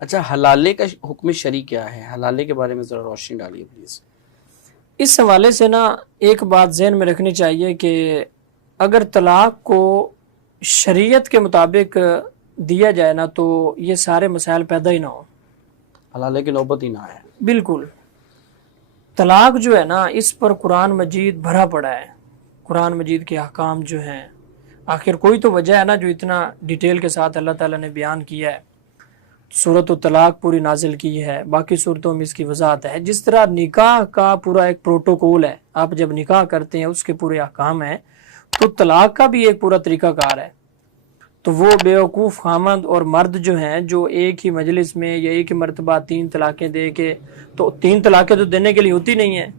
اچھا، حلالے کا حکم شرعی کیا ہے؟ حلالے کے بارے میں ذرا روشنی ڈالیے پلیز۔ اس حوالے سے نا ایک بات ذہن میں رکھنی چاہیے کہ اگر طلاق کو شریعت کے مطابق دیا جائے نا تو یہ سارے مسائل پیدا ہی نہ ہوں، حلالے کی نوبت ہی نہ آئے۔ بالکل۔ طلاق جو ہے نا اس پر قرآن مجید بھرا پڑا ہے، قرآن مجید کے احکام جو ہیں، آخر کوئی تو وجہ ہے نا جو اتنا ڈیٹیل کے ساتھ اللہ تعالیٰ نے بیان کیا ہے۔ سورۃ الطلاق پوری نازل کی ہے، باقی صورتوں میں اس کی وضاحت ہے۔ جس طرح نکاح کا پورا ایک پروٹوکول ہے، آپ جب نکاح کرتے ہیں اس کے پورے احکام ہیں، تو طلاق کا بھی ایک پورا طریقہ کار ہے۔ تو وہ بیوقوف خامند اور مرد جو ہیں جو ایک ہی مجلس میں یا ایک ہی مرتبہ 3 طلاقیں دے کے، تو 3 طلاقیں تو دینے کے لیے ہوتی نہیں ہیں،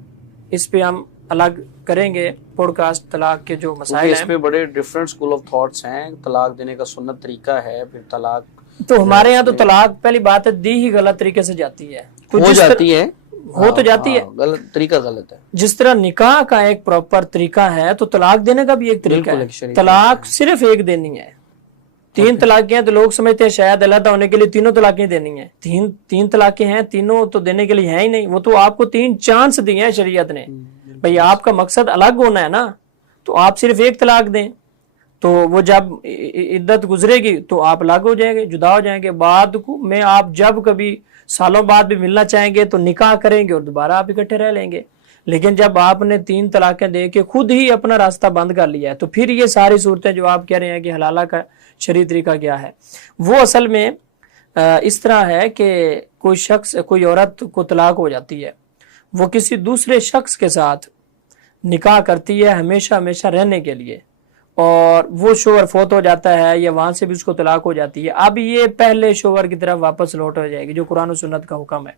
اس پہ ہم الگ کریں گے پوڈ کاسٹ طلاق کے جو مسائل اس ہیں۔ میں بڑے ڈفرینٹ اسکول آف تھاٹس ہیں، طلاق دینے کا سنت طریقہ ہے، پھر طلاق تو ہمارے یہاں تو طلاق پہلی بات ہے دی ہی غلط طریقے سے جاتی ہے، ہو جاتی ہے، ہو تو جاتی ہے، غلط طریقہ غلط ہے۔ جس طرح نکاح کا ایک پراپر طریقہ ہے تو طلاق دینے کا بھی ایک طریقہ بالکل ہے۔ ایک شریعت طلاق صرف ایک دینی ہے، 3 طلاقیں ہیں تو لوگ سمجھتے ہیں شاید علیحدہ ہونے کے لیے 3 طلاقیں دینی ہیں۔ 3 طلاقیں ہیں، تینوں تو دینے کے لیے ہیں ہی نہیں، وہ تو آپ کو 3 چانس دیے ہیں شریعت نے۔ بھئی آپ کا مقصد الگ ہونا ہے نا، تو آپ صرف 1 طلاق دیں، تو وہ جب عدت گزرے گی تو آپ الگ ہو جائیں گے، جدا ہو جائیں گے۔ بعد میں آپ جب کبھی سالوں بعد بھی ملنا چاہیں گے تو نکاح کریں گے اور دوبارہ آپ اکٹھے رہ لیں گے۔ لیکن جب آپ نے 3 طلاقیں دے کے خود ہی اپنا راستہ بند کر لیا ہے تو پھر یہ ساری صورتیں جو آپ کہہ رہے ہیں کہ حلالہ کا شرعی طریقہ کیا ہے، وہ اصل میں اس طرح ہے کہ کوئی شخص، کوئی عورت کو طلاق ہو جاتی ہے، وہ کسی دوسرے شخص کے ساتھ نکاح کرتی ہے ہمیشہ ہمیشہ رہنے کے لیے، اور وہ شوہر فوت ہو جاتا ہے یا وہاں سے بھی اس کو طلاق ہو جاتی ہے، اب یہ پہلے شوہر کی طرف واپس لوٹ ہو جائے گی جو قرآن و سنت کا حکم ہے۔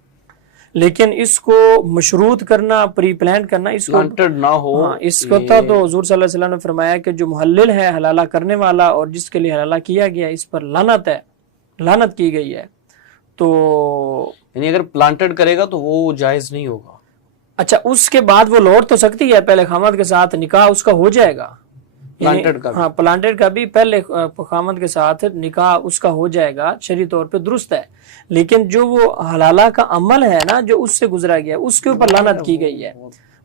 لیکن اس کو مشروط کرنا، پری پلان کرنا، اس کو نہ ہو، اس کو تو حضور صلی اللہ علیہ وسلم نے فرمایا کہ جو محلل ہے، حلالہ کرنے والا، اور جس کے لیے حلالہ کیا گیا اس پر لعنت ہے، لعنت کی گئی ہے۔ تو یعنی اگر پلانٹڈ کرے گا تو وہ جائز نہیں ہوگا۔ اچھا، اس کے بعد وہ لوٹ تو سکتی ہے، پہلے خامد کے ساتھ نکاح اس کا ہو جائے گا، پلانٹڈ کا ہاں پلانٹڈ کا بھی پہلے خامد کے ساتھ نکاح اس کا ہو جائے گا، شرعی طور پہ درست ہے۔ لیکن جو وہ حلالہ کا عمل ہے نا جو اس سے گزرا گیا، اس کے اوپر لعنت کی گئی ہے۔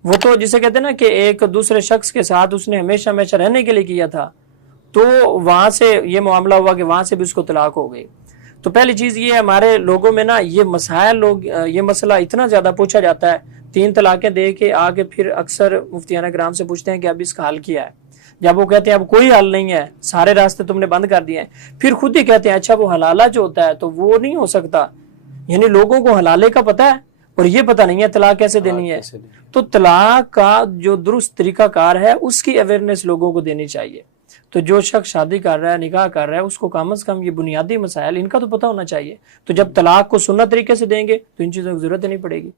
وہ تو جسے کہتے ہیں نا کہ ایک دوسرے شخص کے ساتھ اس نے ہمیشہ ہمیشہ رہنے کے لیے کیا تھا، تو وہاں سے یہ معاملہ ہوا کہ وہاں سے بھی اس کو طلاق ہو گئی۔ تو پہلی چیز یہ ہے، ہمارے لوگوں میں نا یہ مسائل، یہ مسئلہ اتنا زیادہ پوچھا جاتا ہے، 3 طلاقیں دے کے آگے پھر اکثر مفتیان کرام سے پوچھتے ہیں کہ اب اس کا حل کیا ہے۔ جب وہ کہتے ہیں اب کوئی حل نہیں ہے، سارے راستے تم نے بند کر دیے ہیں، پھر خود ہی کہتے ہیں اچھا وہ حلالہ جو ہوتا ہے تو وہ نہیں ہو سکتا۔ یعنی لوگوں کو حلالے کا پتہ ہے اور یہ پتہ نہیں ہے طلاق کیسے دینی ہے۔ تو طلاق کا جو درست طریقہ کار ہے اس کی اویئرنیس لوگوں کو دینی چاہیے۔ تو جو شخص شادی کر رہا ہے، نکاح کر رہا ہے، اس کو کم از کم یہ بنیادی مسائل ان کا تو پتہ ہونا چاہیے۔ تو جب طلاق کو سنت طریقے سے دیں گے تو ان چیزوں کی ضرورت نہیں پڑے گی۔